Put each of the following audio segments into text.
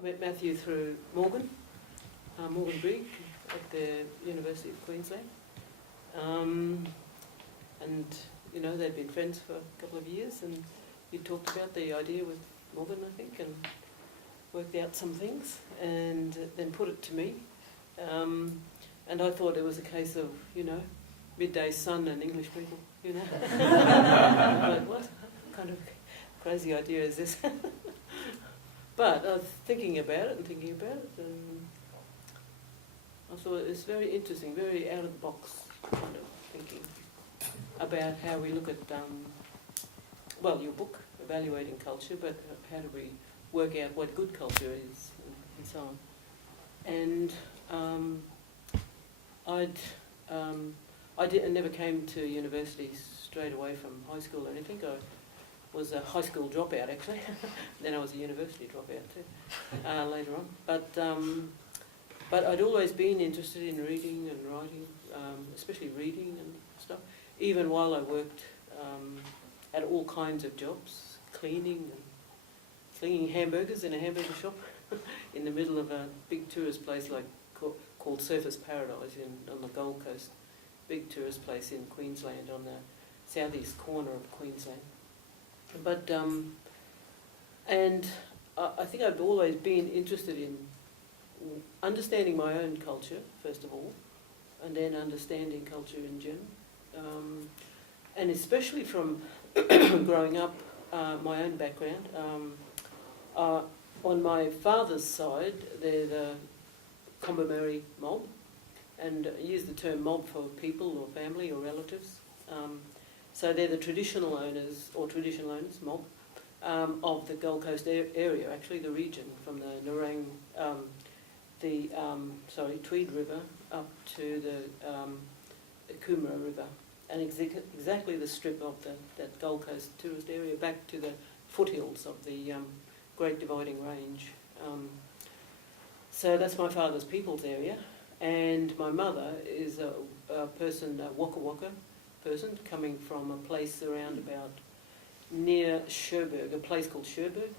I met Matthew through Morgan Brigg at the University of Queensland. And, you know, they'd been friends for a couple of years, and you talked about the idea with Morgan, I think, and worked out some things, and then put it to me. And I thought it was a case of, you know, midday sun and English people, you know. I'm like, what kind of crazy idea is this? But I was thinking about it, and I thought it was very interesting, very out of the box kind of thinking about how we look at, well, your book, Evaluating Culture, but how do we work out what good culture is, and so on. And I never came to university straight away from high school or anything. I was a high school dropout, actually. Then I was a university dropout too, later on. But I'd always been interested in reading and writing, especially reading and stuff, even while I worked at all kinds of jobs, cleaning and slinging hamburgers in a hamburger shop in the middle of a big tourist place called Surfers Paradise on the Gold Coast, big tourist place in Queensland on the southeast corner of Queensland. But and I think I've always been interested in understanding my own culture, first of all, and then understanding culture in general. And especially from growing up, my own background. On my father's side, they're the Murri mob, and I use the term mob for people or family or relatives. So they're the traditional owners, mob, of the Gold Coast area, actually the region, from the Nerang, Tweed River up to the Coomera River, and exactly the strip of that Gold Coast tourist area back to the foothills of the Great Dividing Range. So that's my father's people's area, and my mother is a Waka Waka person, coming from a place around about near Cherbourg, a place called Cherbourg,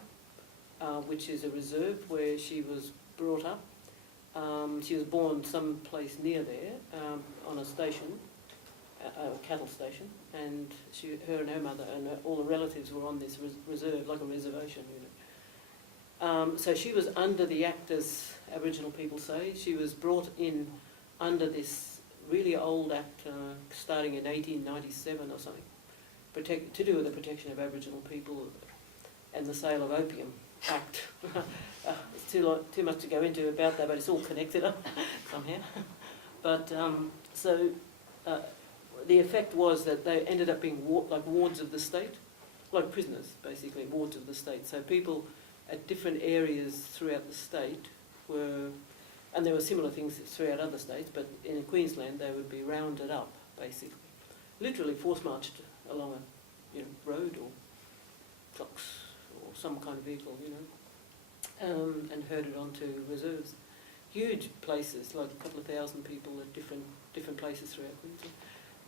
which is a reserve where she was brought up. She was born someplace near there, on a station, a cattle station, and her and her mother and all the relatives were on this reserve, like a reservation, you know. So she was under the Act, as Aboriginal people say. She was brought in under this really old Act, starting in 1897 or something, to do with the protection of Aboriginal people and the sale of opium Act. It's too much to go into about that, but it's all connected up somehow. But the effect was that they ended up being like wards of the state, like prisoners, basically, wards of the state. So people at different areas throughout the state were, and there were similar things throughout other states, but in Queensland they would be rounded up, basically, literally force-marched along a road or trucks or some kind of vehicle, and herded onto reserves. Huge places, like a couple of thousand people at different places throughout Queensland.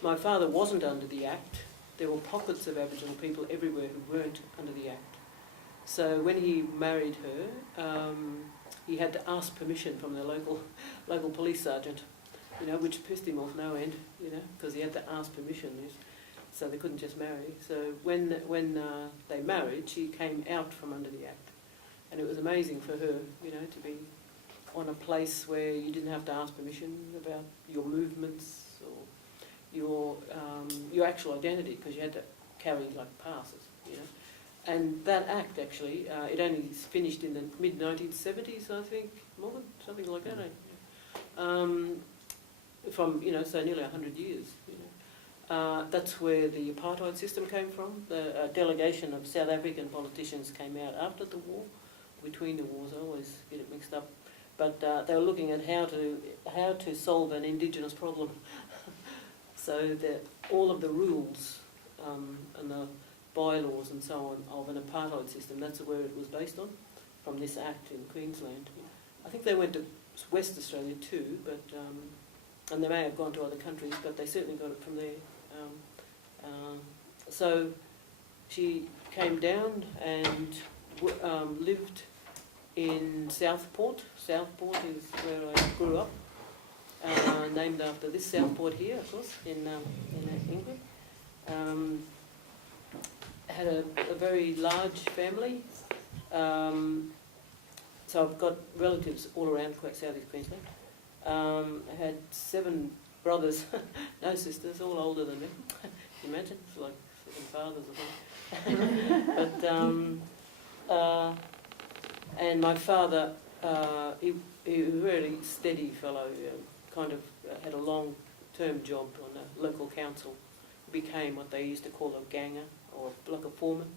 My father wasn't under the Act. There were pockets of Aboriginal people everywhere who weren't under the Act. So when he married her, he had to ask permission from the local police sergeant, which pissed him off no end, because he had to ask permission, so they couldn't just marry. So when they married, she came out from under the Act, and it was amazing for her, to be on a place where you didn't have to ask permission about your movements or your actual identity, because you had to carry like passes, And that Act, actually, it only finished in the mid-1970s, I think, more than something like that. From, so nearly 100 years. That's where the apartheid system came from. The delegation of South African politicians came out after the war, between the wars. I always get it mixed up. But they were looking at how to solve an Indigenous problem. So that all of the rules and the bylaws and so on of an apartheid system, that's where it was based on, from this Act in Queensland. I think they went to West Australia too, but and they may have gone to other countries, but they certainly got it from there. So she came down and lived in Southport. Southport is where I grew up, named after this Southport here, of course, in England. Had a very large family. So I've got relatives all around South East Queensland. I had 7 brothers, no sisters, all older than me. Can you imagine? It's like 7 fathers or something. But and my father, he was a really steady fellow. Kind of had a long-term job on a local council. Became what they used to call a ganger, or like a foreman,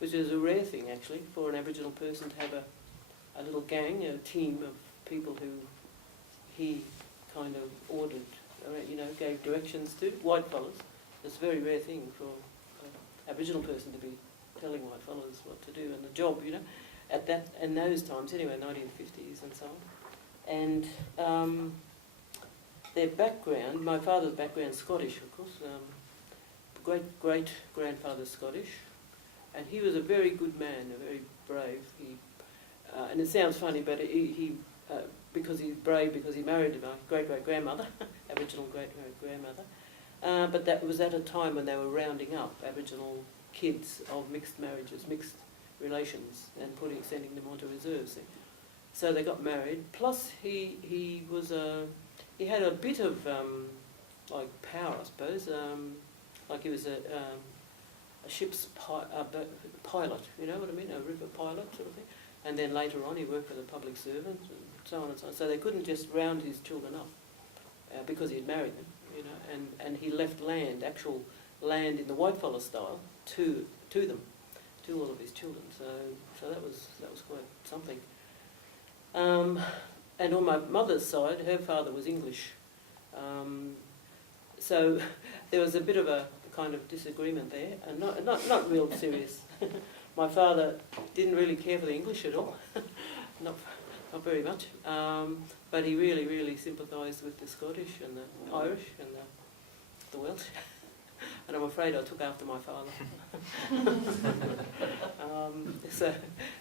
which is a rare thing actually for an Aboriginal person to have a little gang, a team of people who he kind of ordered, gave directions to, white fellas. It's a very rare thing for an Aboriginal person to be telling white fellas what to do and the job, in those times anyway, 1950s and so on. And their background, my father's background, Scottish of course, great-grandfather's Scottish, and he was a very good man, a very brave. And it sounds funny, but he because he's brave, because he married my great-great-grandmother, Aboriginal great-great-grandmother. But that was at a time when they were rounding up Aboriginal kids of mixed marriages, mixed relations, and sending them onto reserves. So they got married. Plus, he had a bit of power, I suppose. Like he was a ship's pilot, you know what I mean, a river pilot sort of thing. And then later on he worked for the public servant and so on and so on. So they couldn't just round his children up because he had married them, and he left actual land in the whitefellow style to them, to all of his children. So that was quite something. And on my mother's side, her father was English. So there was a bit of a kind of disagreement there, and not real serious. My father didn't really care for the English at all, not very much, but he really, really sympathised with the Scottish and the Irish and the Welsh. And I'm afraid I took after my father.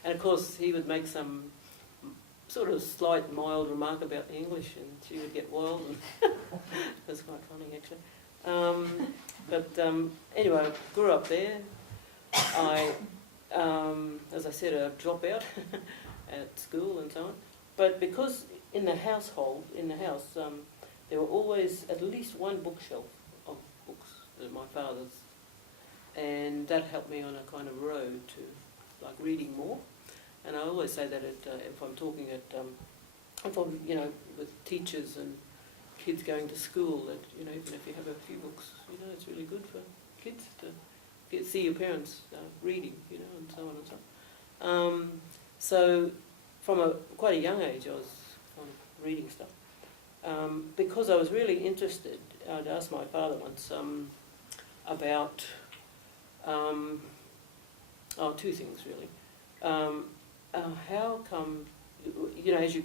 And of course he would make some sort of slight, mild remark about the English, and she would get wild. And it was quite funny actually. Anyway, I grew up there. I, as I said, a dropout at school and so on. But because in the house, there were always at least one bookshelf of books, my father's, and that helped me on a kind of road to like reading more. And I always say that if I'm talking with teachers and kids going to school, that even if you have a few books, it's really good for kids to see your parents reading, and so on and so on. So from quite a young age, I was kind of reading stuff. Because I was really interested, I'd asked my father once about two things really. How come, as you're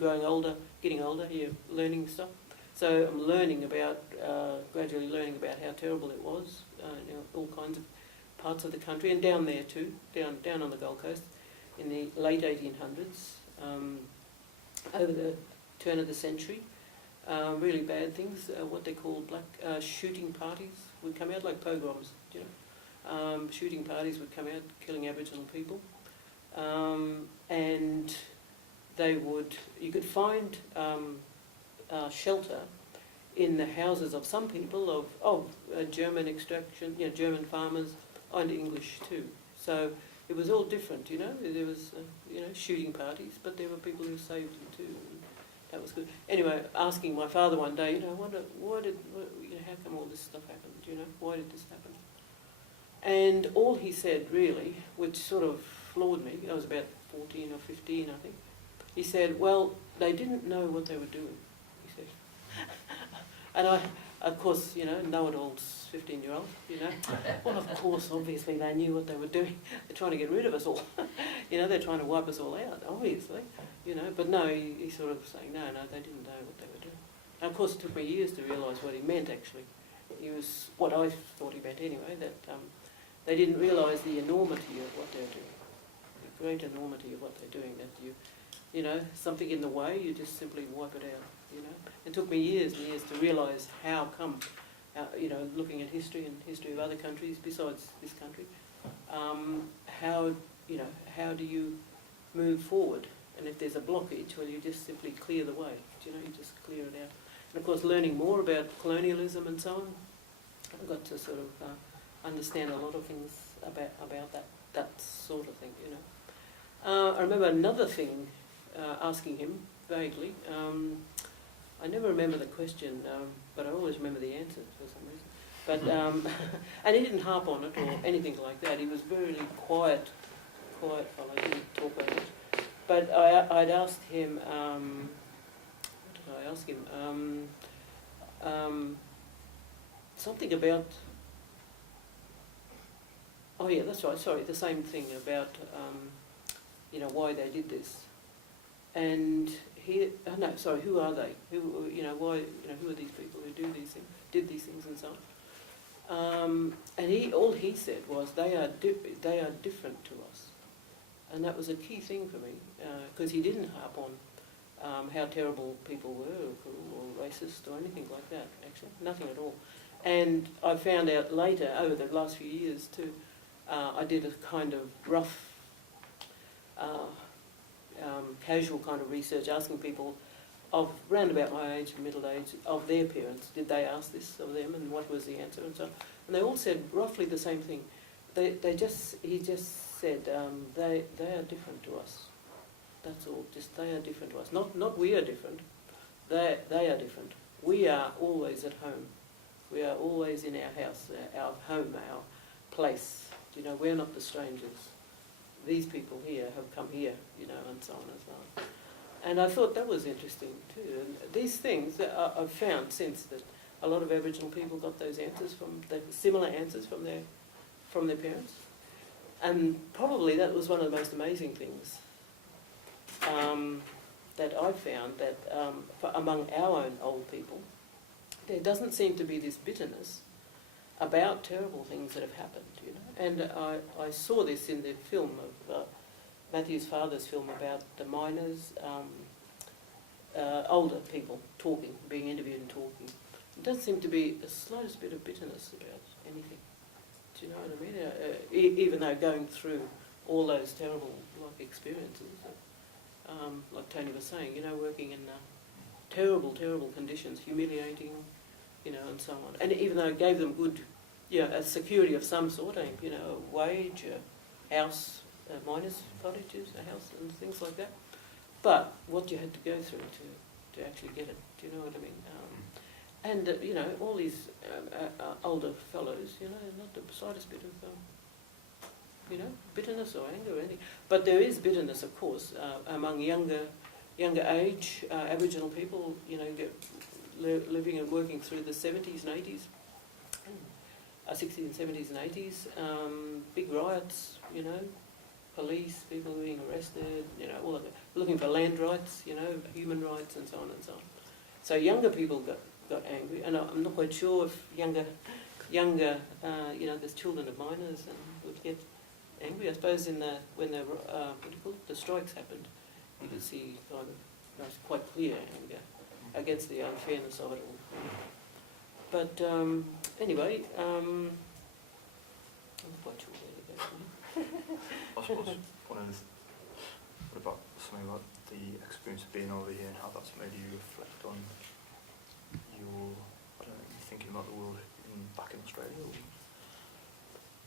getting older, you're learning stuff. So I'm gradually learning about how terrible it was, all kinds of parts of the country, and down there too, down on the Gold Coast, in the late 1800s, over the turn of the century. Really bad things, what they call black shooting parties would come out, like pogroms, shooting parties would come out, killing Aboriginal people. And you could find shelter in the houses of some people of German extraction, German farmers, and English too. So it was all different, There was, shooting parties, but there were people who saved them too. And that was good. Anyway, asking my father one day, I wonder how come all this stuff happened? Why did this happen? And all he said really, which sort of floored me, I was about 14 or 15, I think. He said, well, they didn't know what they were doing, he said. And I, of course, know-it-all 15-year-old, Well, of course, obviously they knew what they were doing. They're trying to get rid of us all. They're trying to wipe us all out, obviously. But no, he sort of saying, no, they didn't know what they were doing. And of course, it took me years to realise what he meant, actually. It was what I thought he meant anyway, that they didn't realise the enormity of what they're doing. The great enormity of what they're doing, that you know, something in the way, you just simply wipe it out, you know. It took me years and years to realise how come, you know, looking at history and history of other countries besides this country, how, you know, how do you move forward? And if there's a blockage, well, you just simply clear the way, you know, you just clear it out. And of course, learning more about colonialism and so on, I've got to sort of understand a lot of things about that sort of thing, you know. I remember another thing, asking him vaguely. I never remember the question, but I always remember the answer for some reason. But and he didn't harp on it or anything like that. He was very quiet fellow. He didn't talk very much. But I'd asked him. What did I ask him? Something about. Oh yeah, that's right. Sorry, the same thing about you know, why they did this, and he. Oh no, sorry. Who are they? Who, you know, why? You know, who are these people who do these things, did these things, and so on. And all he said was they are different to us, and that was a key thing for me because he didn't harp on how terrible people were, or cruel, or racist, or anything like that. Actually, nothing at all. And I found out later, over the last few years too, I did a kind of rough, casual kind of research, asking people of round about my age, middle age, of their parents, did they ask this of them, and what was the answer, and so on. And they all said roughly the same thing. He just said they are different to us. That's all. Just they are different to us. Not we are different. They are different. We are always at home. We are always in our house, our home, our place. You know, we're not the strangers. These people here have come here, you know, and so on and so on. And I thought that was interesting too. And these things that I've found since that a lot of Aboriginal people got those answers similar answers from their parents. And probably that was one of the most amazing things that I found, that among our own old people, there doesn't seem to be this bitterness about terrible things that have happened, you know. And I saw this in the film of Matthew's father's film about the miners, older people talking, being interviewed and talking. There doesn't seem to be the slightest bit of bitterness about anything. Do you know what I mean? Even though going through all those terrible experiences, like Tony was saying, you know, working in terrible conditions, humiliating, you know, and so on. And even though it gave them good, a security of some sort, you know, a wage, a house, miners' cottages, a house, and things like that. But what you had to go through to actually get it, do you know what I mean? And, you know, all these older fellows, you know, not the slightest bit of, you know, bitterness or anger or anything. But there is bitterness, of course, among younger age Aboriginal people, you know, living and working through the 70s and 80s, 60s and 70s and 80s, big riots, you know, police, people being arrested, you know, all of that, looking for land rights, you know, human rights, and so on and so on. So younger people got angry, and I'm not quite sure if younger, you know, there's children of miners and would get angry. I suppose when the strikes happened, you could see kind of quite clear anger against the unfairness of it all. But anyway, I'm not quite sure where to go from here. I suppose what about something about the experience of being over here and how that's made you reflect on your, I don't know, thinking about the world back in Australia?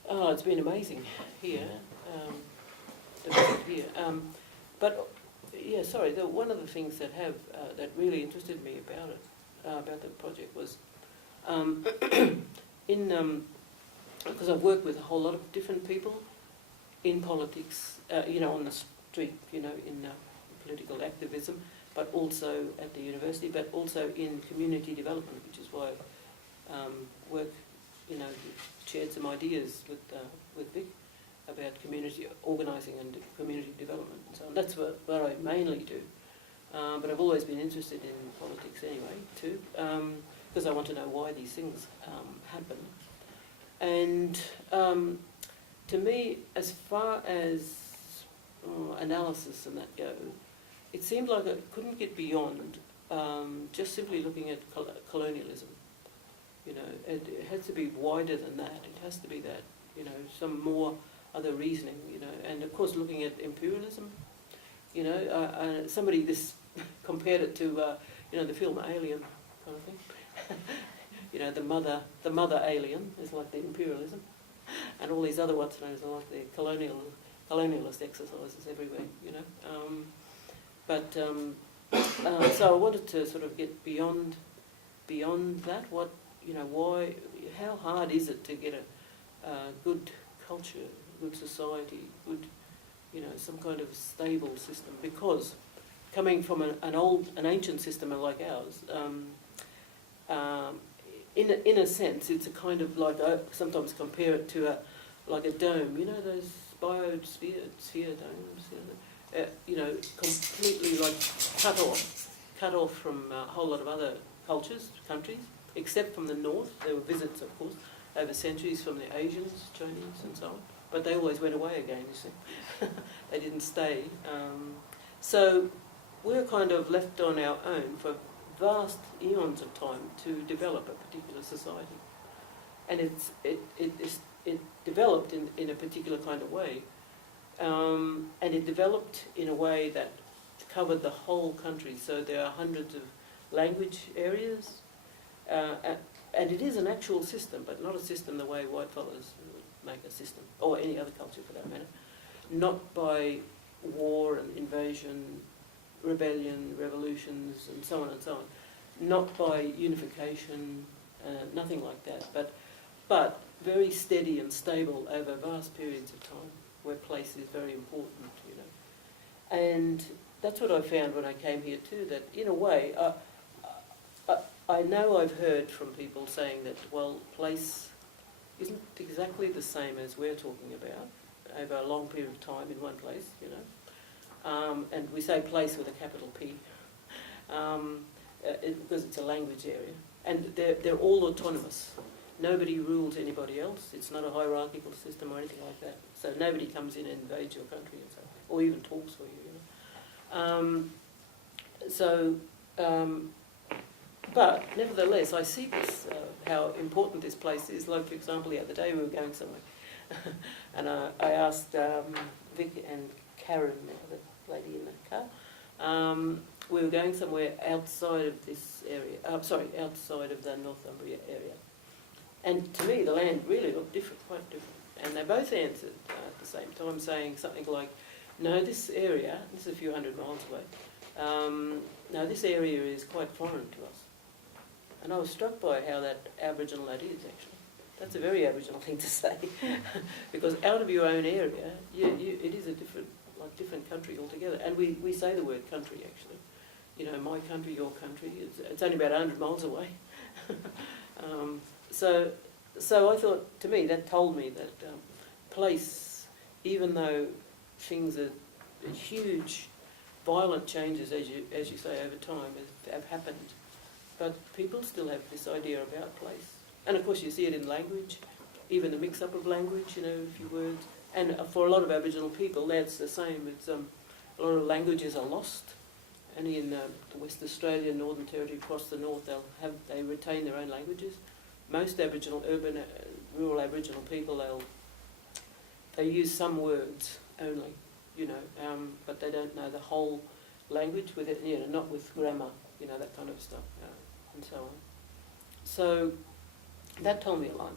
Oh, it's been amazing here, but yeah, sorry. One of the things that really interested me about the project was because I've worked with a whole lot of different people in politics, you know, on the street, you know, in political activism, but also at the university, but also in community development, which is why I you know, shared some ideas with Vic about community organising and community development and so on. That's what I mainly do. But I've always been interested in politics anyway, too, because I want to know why these things happen. And to me, as far as analysis and that go, it seemed like it couldn't get beyond just simply looking at colonialism. You know, it has to be wider than that. It has to be that, you know, some more other reasoning, you know, and of course looking at imperialism. You know, somebody compared it to, you know, the film Alien kind of thing. You know, the mother alien is like the imperialism, and all these other ones known as like the colonialist exercises everywhere. You know, so I wanted to sort of get beyond that. What, you know, why? How hard is it to get a good culture, good society, good, you know, some kind of stable system? Because coming from an ancient system like ours, in a sense, it's a kind of like, I sometimes compare it to like a dome. You know, those sphere domes. You know, completely like cut off from a whole lot of other cultures, countries, except from the north. There were visits, of course, over centuries from the Asians, Chinese, and so on. But they always went away again, you see. They didn't stay. So we're kind of left on our own for vast eons of time to develop a particular society. And it developed in a particular kind of way. And it developed in a way that covered the whole country. So there are hundreds of language areas. And it is an actual system, but not a system the way white fellas make a system, or any other culture for that matter. Not by war and invasion, rebellion, revolutions, and so on and so on. Not by unification, nothing like that, but very steady and stable over vast periods of time, where place is very important, you know. And that's what I found when I came here too, that in a way, I know I've heard from people saying that, well, place isn't exactly the same as we're talking about over a long period of time in one place, you know. And we say place with a capital P, because it's a language area. And they're all autonomous. Nobody rules anybody else. It's not a hierarchical system or anything like that. So nobody comes in and invades your country and so on, or even talks for you, you know. But nevertheless, I see this, how important this place is. Like, for example, the other day we were going somewhere, and I asked Vic and Karen, the lady in the car, we were going somewhere outside of this area, outside of the Northumbria area. And to me, the land really looked different, quite different. And they both answered at the same time, saying something like, no, this area, this is a few hundred miles away, no, this area is quite foreign to us. And I was struck by how Aboriginal that is, actually. That's a very Aboriginal thing to say. Because out of your own area, it is a different country altogether. And we say the word country, actually. You know, my country, your country, it's only about 100 miles away. So I thought, to me, that told me that place, even though things are huge, violent changes, as you say, over time have happened, but people still have this idea about place. And of course you see it in language, even the mix-up of language, you know, a few words. And for a lot of Aboriginal people, that's the same. It's a lot of languages are lost. And in West Australia, Northern Territory, across the north, they retain their own languages. Most Aboriginal, urban, rural Aboriginal people, they use some words only, you know, but they don't know the whole language with it, you know, not with grammar, you know, that kind of stuff, and so on. So that told me a lot.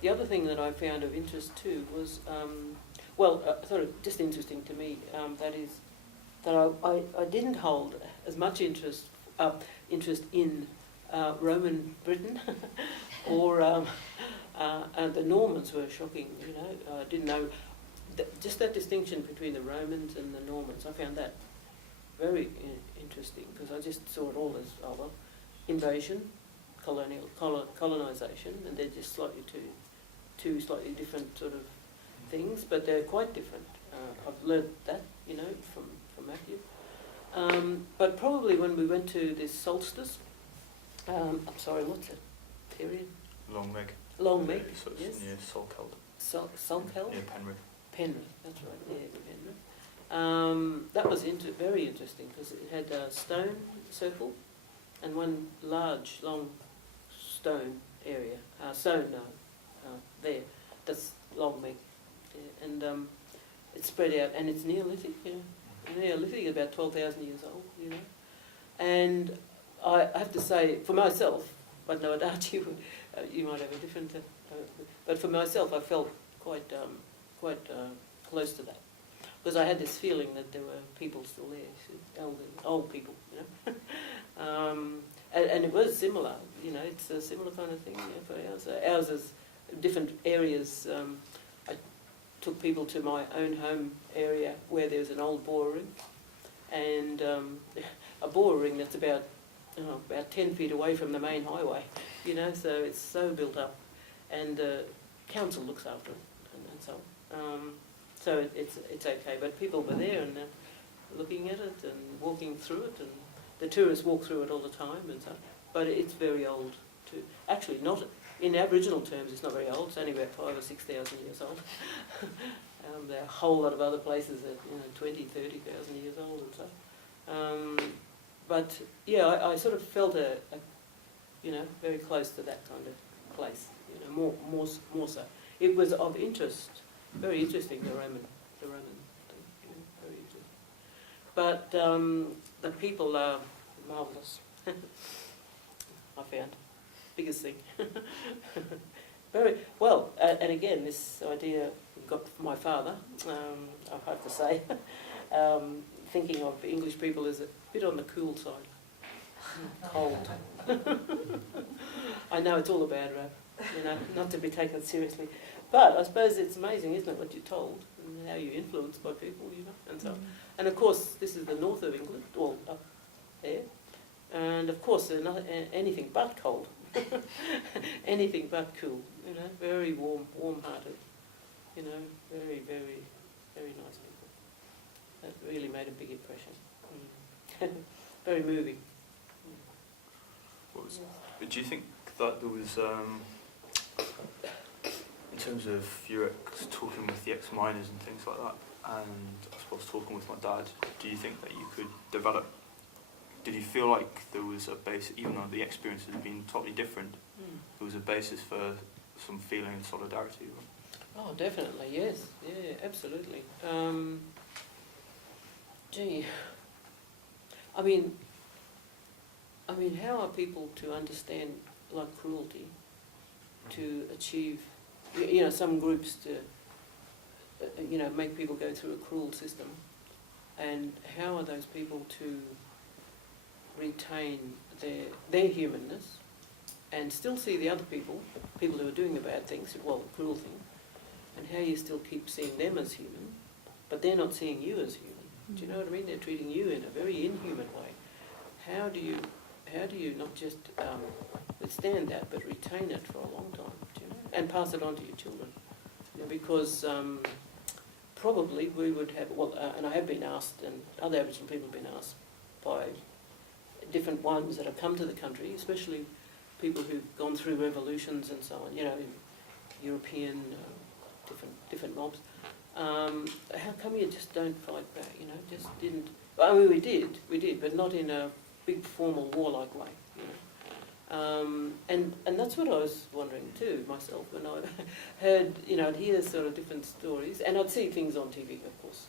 The other thing that I found of interest too was, sort of just interesting to me, that is that I didn't hold as much interest in Roman Britain, or the Normans were shocking. You know, I didn't know just that distinction between the Romans and the Normans. I found that very interesting because I just saw it all as invasion, colonisation, and they're just slightly two slightly different sort of things, but they're quite different. I've learnt that, you know, from Matthew. But probably when we went to this solstice, I'm sorry, what's that period? Long Meg. Long Meg, So it's yes. near Salkeld. Salkeld? Near Penrith. Penrith, that's right, near Penrith. That was very interesting because it had a stone circle and one large, long stone area. There, that's long meg. Yeah, and it's spread out, and it's Neolithic, Neolithic, about 12,000 years old, And I have to say, for myself, but no doubt you might have a different, but for myself, I felt quite close to that, because I had this feeling that there were people still there, old people, and it was similar, it's a similar kind of thing for ours. Ours is different areas. I took people to my own home area where there's an old boar ring, and a boar ring that's about 10 feet away from the main highway, so it's so built up, and the council looks after it, and so on. So it's okay, but people were there and looking at it and walking through it, and the tourists walk through it all the time and so. But it's very old too. Actually, not in Aboriginal terms. It's not very old. It's only about 5,000 or 6,000 years old. There are a whole lot of other places that 20,000, 30,000 years old and so. But yeah, I sort of felt very close to that kind of place. More so. It was of interest. Very interesting, the Roman thing, very interesting. But the people are marvellous. I found biggest thing. Very well, and again, this idea got from my father. I have to say, thinking of English people as a bit on the cool side, cold. I know it's all a bad rap, not to be taken seriously. But I suppose it's amazing, isn't it, what you're told and how you're influenced by people, and so on. And of course, this is the north of England, or up there, and of course, they're not anything but cold, anything but cool. Very warm-hearted, very, very, very nice people. That really made a big impression. Very moving. Do you think that there was? In terms of your talking with the ex-miners and things like that, and I suppose talking with my dad, do you think that you could develop, did you feel like there was a basis, even though the experiences had been totally different, there was a basis for some feeling of solidarity? Oh, definitely, yes. Yeah, absolutely. I mean, how are people to understand, like, cruelty, to achieve... some groups to, make people go through a cruel system, and how are those people to retain their humanness and still see the other people who are doing the bad things, the cruel thing, and how you still keep seeing them as human, but they're not seeing you as human. Do you know what I mean? They're treating you in a very inhuman way. How do you not just withstand that, but retain it for a long time? And pass it on to your children, because probably we would have, and I have been asked, and other Aboriginal people have been asked by different ones that have come to the country, especially people who've gone through revolutions and so on, European, different mobs. How come you just don't fight back, just didn't... I mean, we did, but not in a big formal warlike way, And that's what I was wondering too myself when I heard, I'd hear sort of different stories, and I'd see things on TV, of course.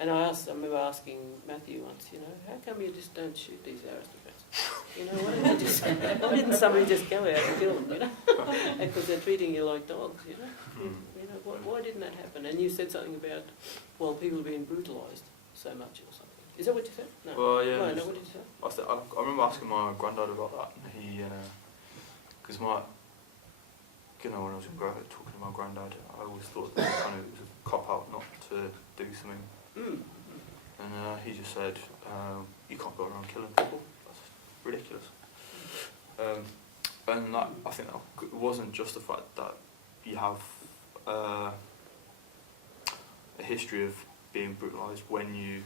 And I remember asking Matthew once, how come you just don't shoot these aristocrats? Why didn't somebody just go out and kill them? Because they're treating you like dogs. Why didn't that happen? And you said something about, people being brutalised so much or something. Is that what you said? No. Well, yeah. No, what did you say? I remember asking my granddad about that, and he, because when I was talking to my granddad, I always thought that it was a cop out not to do something. And he just said, you can't go around killing people. That's ridiculous. And that, I think that it wasn't just the fact that you have a history of being brutalised when you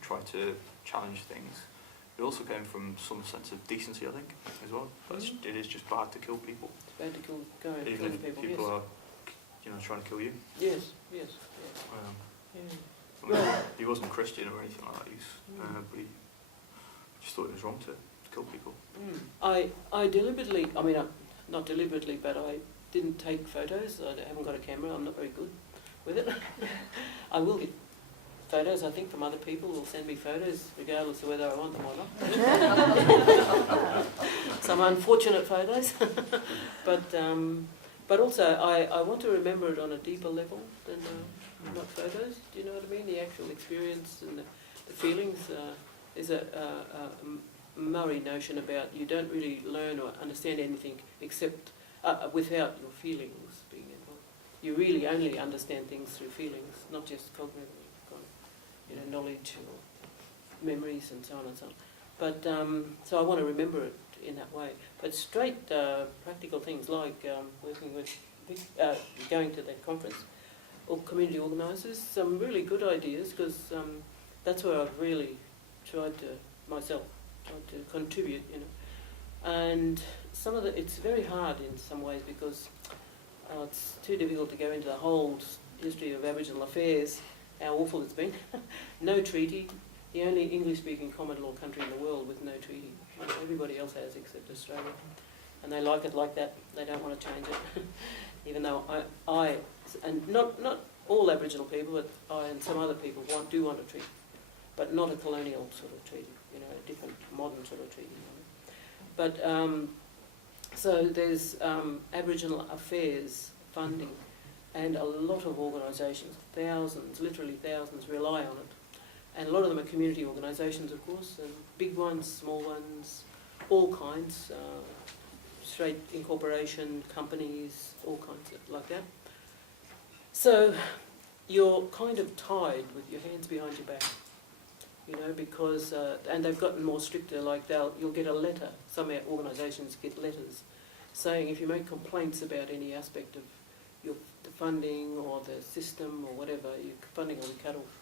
try to challenge things. It also came from some sense of decency, I think, as well. But it is just bad to kill people. It's bad to kill even if people, people are, trying to kill you. Yes. Well, he wasn't Christian or anything like that. But he just thought it was wrong to kill people. I deliberately, I mean, not deliberately, but I didn't take photos. I haven't got a camera. I'm not very good with it. I will get photos, I think, from other people who will send me photos, regardless of whether I want them or not. Some unfortunate photos. But also, I want to remember it on a deeper level than not photos. Do you know what I mean? The actual experience and the feelings. There's a Murri notion about you don't really learn or understand anything except without your feelings being involved. You really only understand things through feelings, not just cognitive, knowledge or memories and so on and so on. But so I want to remember it in that way. But straight practical things like working with, going to that conference, or community organisers, some really good ideas, because that's where I've really tried to contribute, And some of it's very hard in some ways because it's too difficult to go into the whole history of Aboriginal affairs, how awful it's been. No treaty, the only English-speaking common law country in the world with no treaty. Everybody else has except Australia. And they like it like that. They don't want to change it. Even though I and not all Aboriginal people, but I and some other people do want a treaty. But not a colonial sort of treaty, a different modern sort of treaty. But so there's Aboriginal affairs funding, and a lot of organisations, thousands, literally thousands, rely on it. And a lot of them are community organisations, of course, and big ones, small ones, all kinds, straight incorporation, companies, all kinds like that. So you're kind of tied with your hands behind your back. Because, and they've gotten more stricter, like you'll get a letter, some organisations get letters, saying if you make complaints about any aspect of the funding or the system or whatever, your funding will be cut off.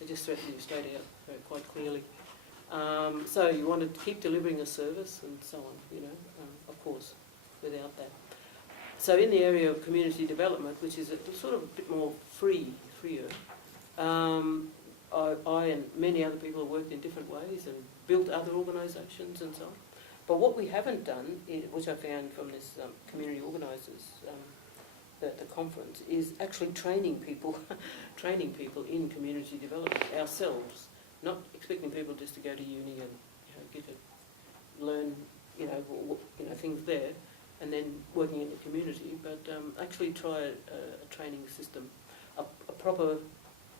They just threaten you straight out, quite clearly. So you want to keep delivering a service and so on, of course, without that. So in the area of community development, which is sort of a bit more freer, I and many other people have worked in different ways and built other organisations and so on. But what we haven't done, which I found from this community organisers, the conference, is actually training people in community development ourselves, not expecting people just to go to uni and learn things there, and then working in the community, but actually try a training system, a proper,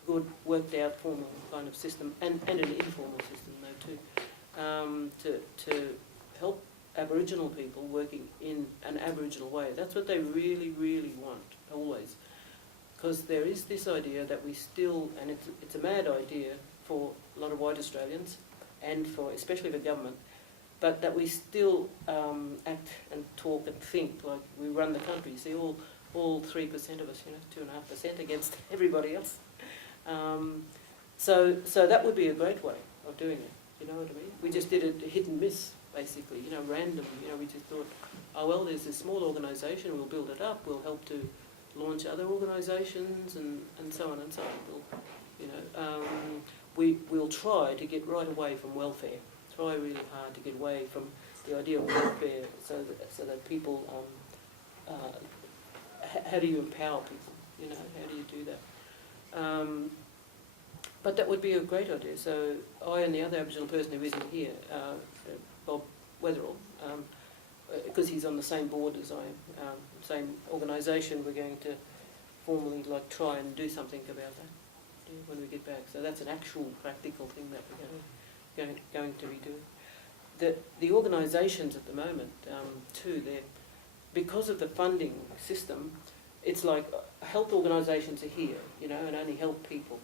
good, worked out formal kind of system, and an informal system though too, to help Aboriginal people working in an Aboriginal way. That's what they really, really want, always. Because there is this idea that we still, and it's a mad idea for a lot of white Australians, and for especially the government, but that we still act and talk and think like we run the country. See, all 3% of us, 2.5% against everybody else. So that would be a great way of doing it. You know what I mean? We just did it hit and miss, basically. Random. We just thought, oh well, there's this small organisation. We'll build it up. We'll help to launch other organisations and so on and so on. We'll try to get right away from welfare. Try really hard to get away from the idea of welfare, so that people. How do you empower people? How do you do that? But that would be a great idea. So I and the other Aboriginal person who isn't here, Bob Weatherall, because he's on the same board as I am, same organisation, we're going to formally try and do something about that when we get back. So that's an actual practical thing that we're going to be doing. The organisations at the moment too, because of the funding system, it's like health organisations are here, and only help people.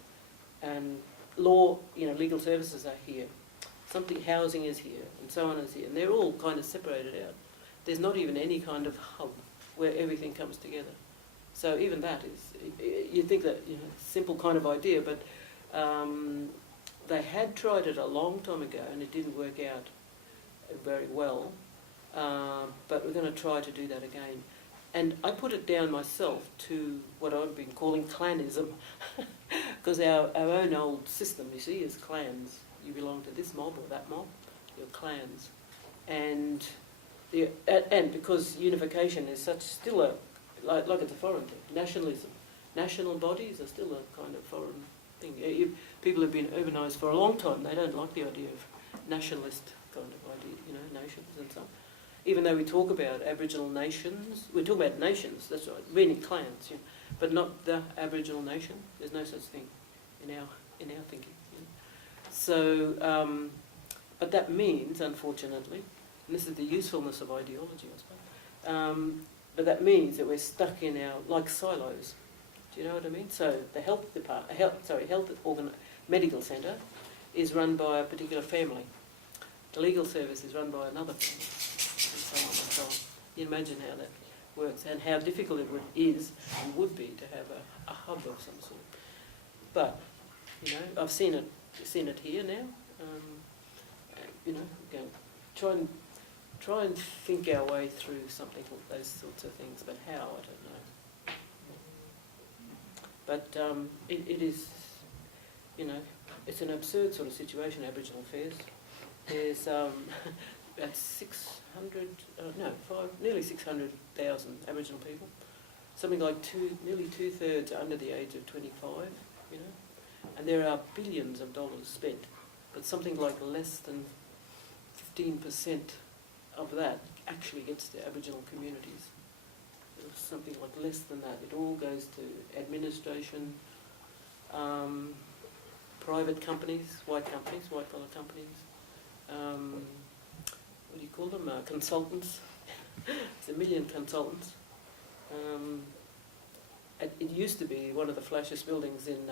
And law, legal services are here. Housing is here, and so on is here. And they're all kind of separated out. There's not even any kind of hub where everything comes together. So even that is, you'd think that, simple kind of idea, but they had tried it a long time ago and it didn't work out very well. But we're going to try to do that again. And I put it down myself to what I've been calling clanism, Because our own old system, you see, is clans. You belong to this mob or that mob, your clans. And because unification is still a, like it's a foreign thing, nationalism. National bodies are still a kind of foreign thing. People have been urbanised for a long time. They don't like the idea of nationalist kind of idea, nations and so on. Even though we talk about Aboriginal nations, we talk about nations, that's right, meaning clans, but not the Aboriginal nation. There's no such thing in our thinking. So, but that means, unfortunately, and this is the usefulness of ideology, I suppose, but that means that we're stuck in our, like silos. Do you know what I mean? So the medical centre is run by a particular family. The legal service is run by another family, and so on and so on. You imagine how that works and how difficult it would be to have a hub of some sort. But I've seen it here now. Try and think our way through something like those sorts of things. But how, I don't know. But it is, it's an absurd sort of situation, Aboriginal affairs. There's about nearly 600,000 Aboriginal people. Something like nearly 2/3 under the age of 25, and there are billions of dollars spent, but something like less than 15% of that actually gets to Aboriginal communities. Something like less than that. It all goes to administration, private companies, white collar companies. What do you call them? Consultants. There's 1 million consultants. It used to be one of the flashiest buildings in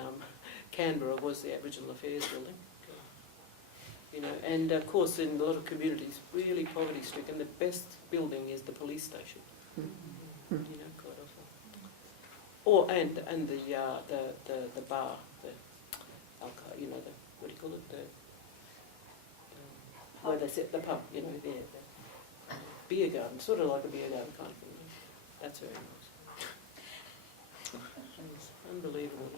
Canberra was the Aboriginal Affairs building. And of course in a lot of communities, really poverty-stricken, the best building is the police station. Quite often. And the bar, the alcohol, what do you call it? Where they set the pub, the beer garden, sort of like a beer garden kind of thing. That's very nice. It's unbelievable,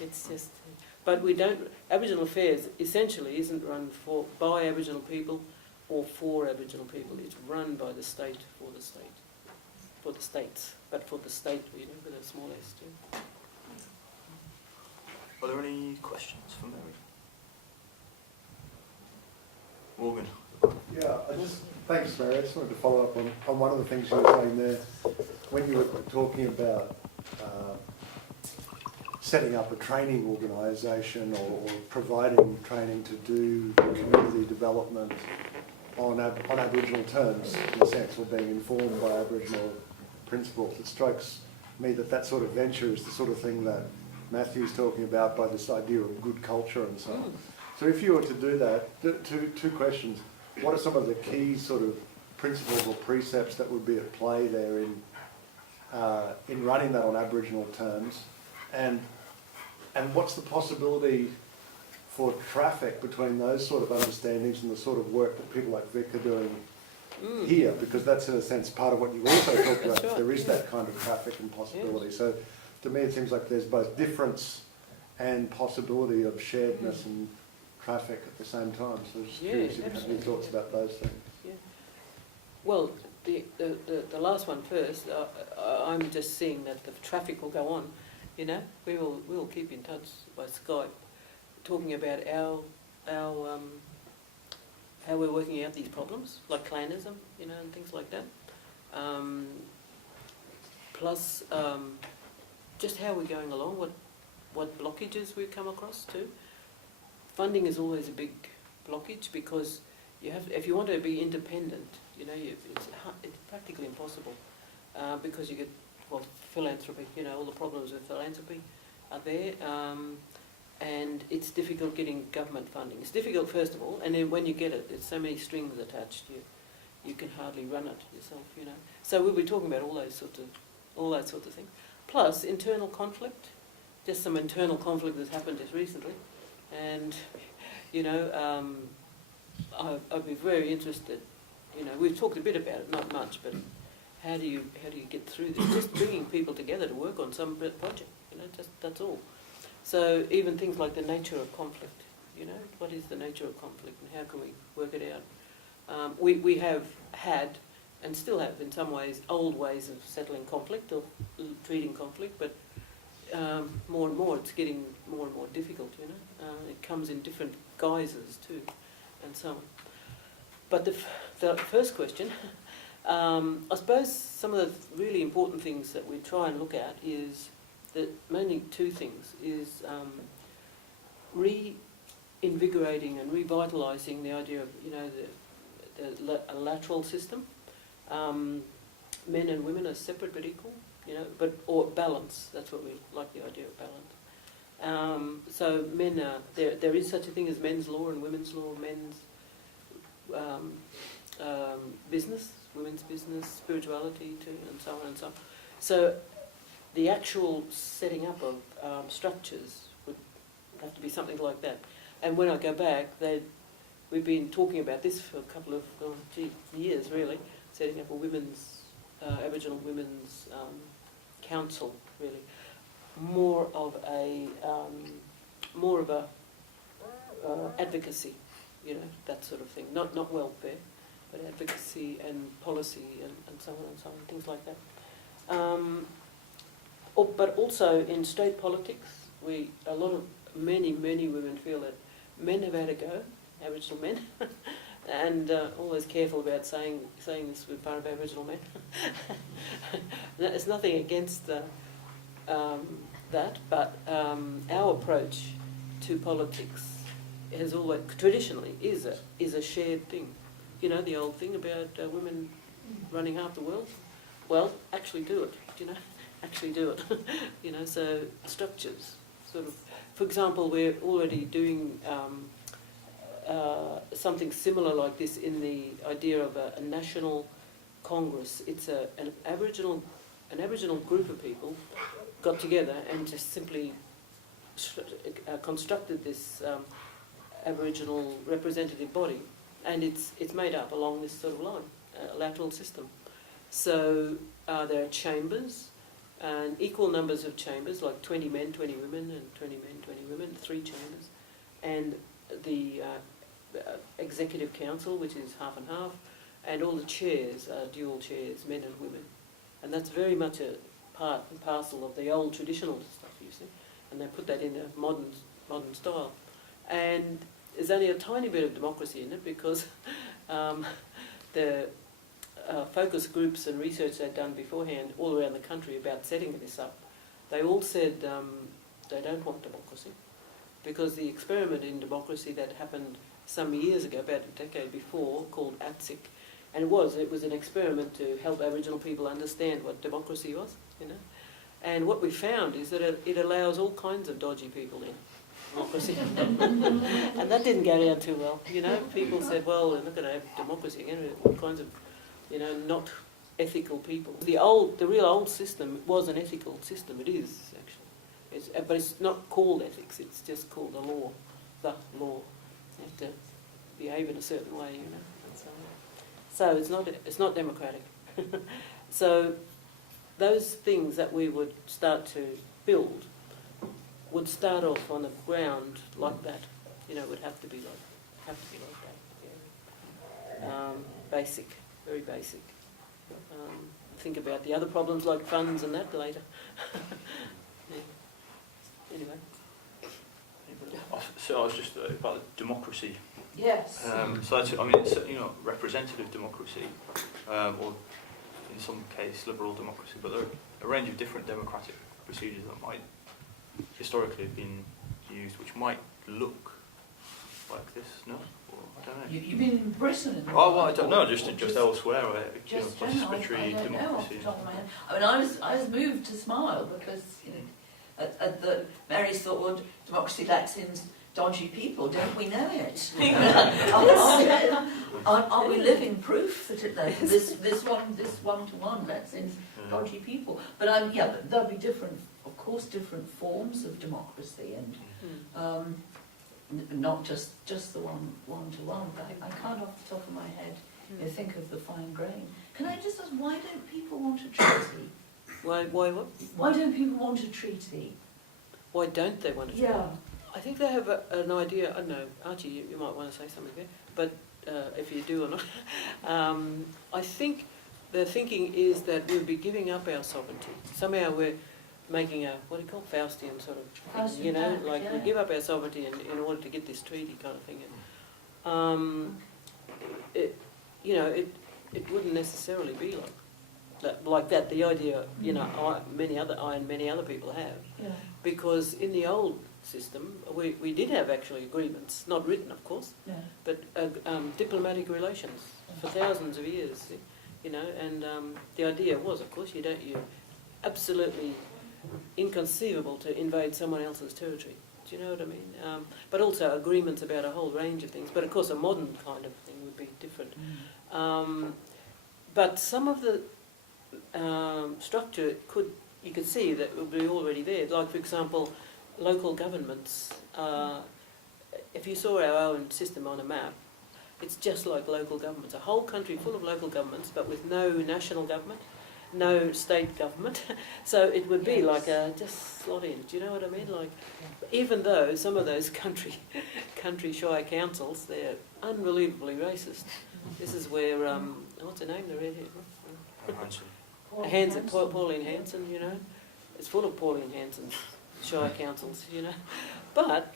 It's just, but we don't. Aboriginal Affairs essentially isn't run by Aboriginal people or for Aboriginal people. It's run by the state for the state. For the states, but for the state, with a small s too. Are there any questions for Murri? Morgan? Yeah, thanks, Murri. I just wanted to follow up on one of the things you were saying there. When you were talking about setting up a training organisation or providing training to do community development on Aboriginal terms, in a sense, or being informed by Aboriginal principles, it strikes me that sort of venture is the sort of thing that Matthew's talking about by this idea of good culture and so on. So if you were to do that, two questions. What are some of the key sort of principles or precepts that would be at play there in running that on Aboriginal terms? And what's the possibility for traffic between those sort of understandings and the sort of work that people like Vic are doing here? Because that's in a sense part of what you also talked about. Right. There is that kind of traffic and possibility. Yes. So to me it seems like there's both difference and possibility of sharedness and traffic at the same time. So I'm just curious if you have any thoughts about those things. Yeah. Well, the last one first, I'm just seeing that the traffic will go on. We will keep in touch by Skype, talking about our how we're working out these problems, like clanism, and things like that. Plus, just how we're going along, what blockages we've come across too. Funding is always a big blockage because if you want to be independent, it's practically impossible because you get philanthropy. All the problems with philanthropy are there, and it's difficult getting government funding. It's difficult first of all, and then when you get it, there's so many strings attached. You can hardly run it yourself. So we'll be talking about all those sorts of things. Plus internal conflict, just some internal conflict that's happened just recently. And, I'd be very interested, we've talked a bit about it, not much, but how do you get through this? Just bringing people together to work on some project, that's all. So even things like the nature of conflict, you know, what is the nature of conflict and how can we work it out? We have had, and still have in some ways, old ways of settling conflict or treating conflict, but more and more it's getting more and more difficult, you know. It comes in different guises too, and so on. But the first question, I suppose some of the really important things that we try and look at is that mainly two things, is reinvigorating and revitalising the idea of, you know, a lateral system. Men and women are separate but equal, you know, or balance. That's what we like, the idea of balance. So men are there is such a thing as men's law and women's law, men's business, women's business, spirituality too, and so on and so on. So the actual setting up of structures would have to be something like that. And when I go back, we've been talking about this for a couple of years, really, setting up a women's, Aboriginal women's council, really. More of a advocacy, you know, that sort of thing. Not welfare, but advocacy and policy and so on and so on, things like that. But also in state politics, many women feel that men have had a go, Aboriginal men, and always careful about saying this in front of Aboriginal men. There's nothing against that, but our approach to politics has always, traditionally, is a shared thing. You know, the old thing about women running half the world? Well, actually do it, you know, actually do it. You know, so structures, sort of. For example, we're already doing something similar like this in the idea of a national congress. It's an Aboriginal group of people got together and just simply constructed this Aboriginal representative body, and it's made up along this sort of line, lateral system. So there are chambers, and equal numbers of chambers, like 20 men, 20 women, and 20 men, 20 women, 3 chambers, and the executive council, which is half and half, and all the chairs are dual chairs, men and women. And that's very much a part and parcel of the old traditional stuff, you see, and they put that in a modern style. And there's only a tiny bit of democracy in it because the focus groups and research they'd done beforehand all around the country about setting this up, they all said they don't want democracy, because the experiment in democracy that happened some years ago, about a decade before, called ATSIC, and it was an experiment to help Aboriginal people understand what democracy was, you know. And what we found is that it allows all kinds of dodgy people in democracy. And that didn't go down too well, you know. People said, well, we're not going to have democracy again, all kinds of, you know, not ethical people. The real old system was an ethical system, it is, actually. But it's not called ethics, it's just called the law. You have to behave in a certain way, you know. And so it's not democratic. So those things that we would start to build would start off on the ground like that. You know, would have to be like that. Yeah. Basic, very basic. Think about the other problems like funds and that later. Yeah. Anyway. So I was just about democracy. Yes. So that's, I mean, it's certainly not representative democracy, or in some case liberal democracy, but there are a range of different democratic procedures that might historically have been used, which might look like this, no? Or, I don't know. You've been in Britain? Oh, well, I don't know, just elsewhere, Just participatory I don't know off democracy. the top of my head. I mean, I was moved to smile because, you know, Mary's thought, well, democracy lacks in dodgy people, don't we know it? Are we living proof that this one-to-one lets in dodgy people? But but there'll be different forms of democracy, and not just the one-to-one. But I can't off the top of my head think of the fine grain. Can I just ask, why don't people want a treaty? Why what? Why don't people want a treaty? Why don't they want to treat? Yeah. I think they have an idea. I don't know, Archie, you might want to say something there, but if you do or not, I think the thinking is that we'll be giving up our sovereignty. Somehow we're making a, what do you call it, Faustian sort of thing, you know, like we give up our sovereignty in order to get this treaty kind of thing. And, it wouldn't necessarily be like that. The idea, many other people have, because in the old system we did have actually agreements, not written of course, but diplomatic relations for thousands of years, and the idea was, of course, you absolutely inconceivable to invade someone else's territory. Do you know what I mean? But also agreements about a whole range of things. But of course, a modern kind of thing would be different. But some of the structure you could see that would be already there. Like, for example, local governments. If you saw our own system on a map, it's just like local governments. A whole country full of local governments, but with no national government, no state government. So it would be like just slot in. Do you know what I mean? Like, even though some of those country shire councils, they're unbelievably racist. This is where what's her name? The redhead. Pauline Hanson. It's full of Pauline Hansons, shire councils. But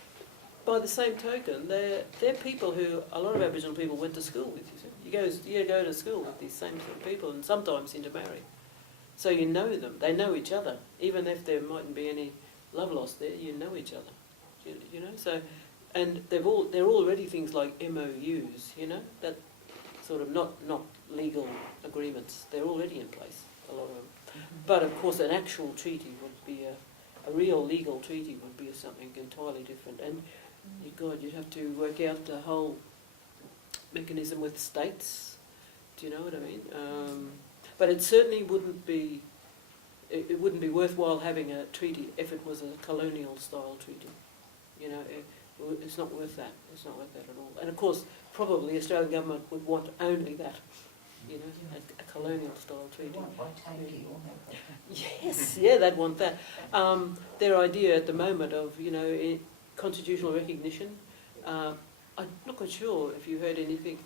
by the same token, they're people who a lot of Aboriginal people went to school with. You go to school with these same sort of people, and sometimes intermarry. So you know them. They know each other, even if there mightn't be any love lost there. You know each other. So, and they're already things like MOUs. That sort of not legal agreements. They're already in place. A lot of them. But of course, an actual treaty would be a real legal treaty would be something entirely different. And you'd have to work out the whole mechanism with states. Do you know what I mean? But it certainly wouldn't be. It wouldn't be worthwhile having a treaty if it was a colonial style treaty. It's not worth that. It's not worth that at all. And of course, probably the Australian government would want only that. A colonial style treaty. Yes, yeah, they'd want that. Their idea at the moment of constitutional recognition. I'm not quite sure if you heard anything,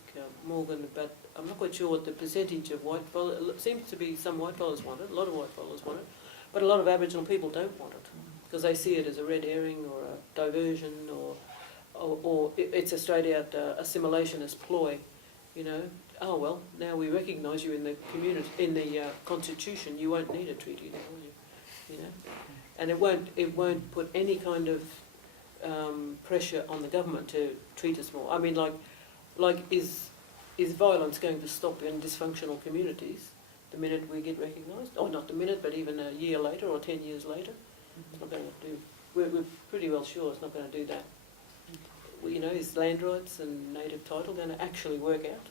Morgan, but I'm not quite sure what the percentage of white fellas. It seems to be some white fellas want it, a lot of white fellas want it, but a lot of Aboriginal people don't want it because they see it as a red herring or a diversion or it's a straight out assimilationist ploy. Oh well, now we recognise you in the community, in the constitution. You won't need a treaty now, will you? And it won't put any kind of pressure on the government to treat us more. I mean, is violence going to stop in dysfunctional communities the minute we get recognised? Or not the minute, but even a year later or 10 years later? It's not going to do. We're pretty well sure it's not going to do that. Is land rights and native title going to actually work out?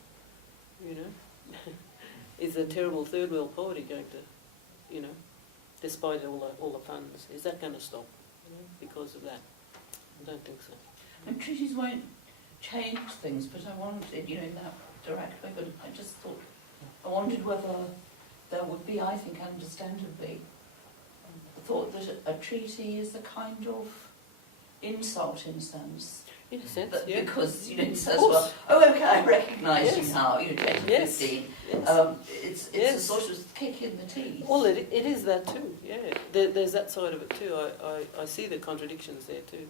Is the terrible third world poverty going to, despite all the funds, is that going to stop? Because of that? I don't think so. And treaties won't change things, but I wanted, in that direct way, but I just thought, I wondered whether there would be, I think understandably, the thought that a treaty is a kind of insult in a sense. In a sense, yeah. Because, it says, well, okay, I recognise you now, 2015. It's a sort of kick in the teeth. Well, it is that too, yeah. There's that side of it too. I see the contradictions there too.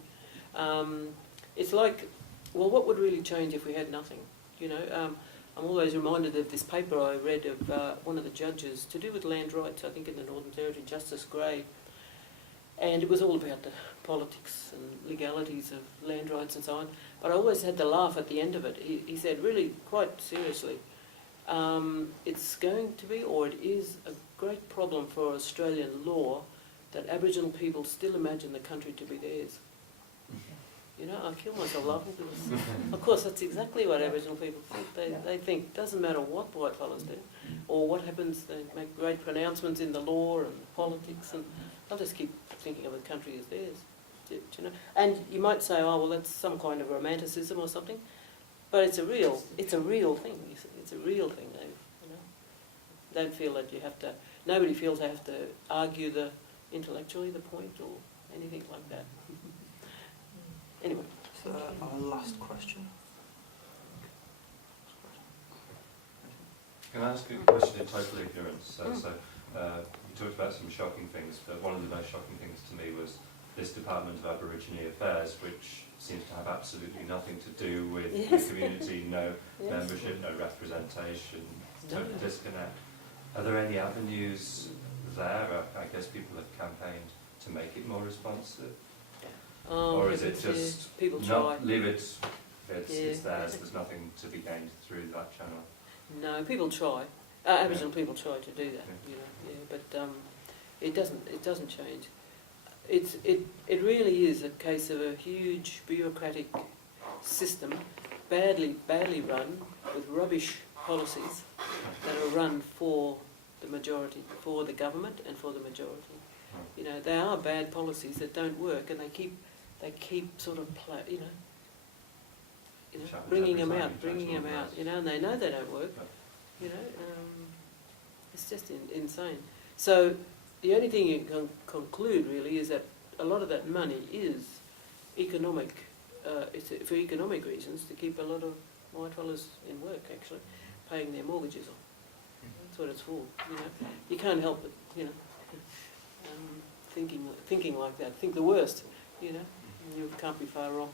It's like, well, what would really change if we had nothing? I'm always reminded of this paper I read of one of the judges to do with land rights, I think in the Northern Territory, Justice Gray. And it was all about the politics and legalities of land rights and so on. But I always had to laugh at the end of it. He said, really, quite seriously, it's going to be, or it is, a great problem for Australian law that Aboriginal people still imagine the country to be theirs. I kill myself laughing because, of course, that's exactly what Aboriginal people think. They think, doesn't matter what white fellas do, or what happens, they make great pronouncements in the law and politics, and they'll just keep thinking of the country as theirs. And you might say, oh, well, that's some kind of romanticism or something, but it's a real thing. It's a real thing. They don't feel that you have to. Nobody feels they have to argue intellectually the point, or anything like that. Anyway. So our last question. Can I ask a question in total ignorance? You talked about some shocking things, but one of the most shocking things to me was this Department of Aboriginal Affairs, which seems to have absolutely nothing to do with the community, no membership, no representation, total disconnect. Are there any avenues there? I guess people have campaigned to make it more responsive. Or is it just people try? not leave it, it's theirs, there's nothing to be gained through that channel? No, people try. Aboriginal people try to do that, but it doesn't change. It really is a case of a huge bureaucratic system, badly run, with rubbish policies that are run for the majority, for the government and for the majority. You know, they are bad policies that don't work, and they keep sort of bringing them out, and they know they don't work. It's just insane. So the only thing you can conclude really is that a lot of that money is economic. It's for economic reasons, to keep a lot of white fellas in work, actually, paying their mortgages on. That's what it's for. You can't help it. Thinking like that. Think the worst. You can't be far wrong.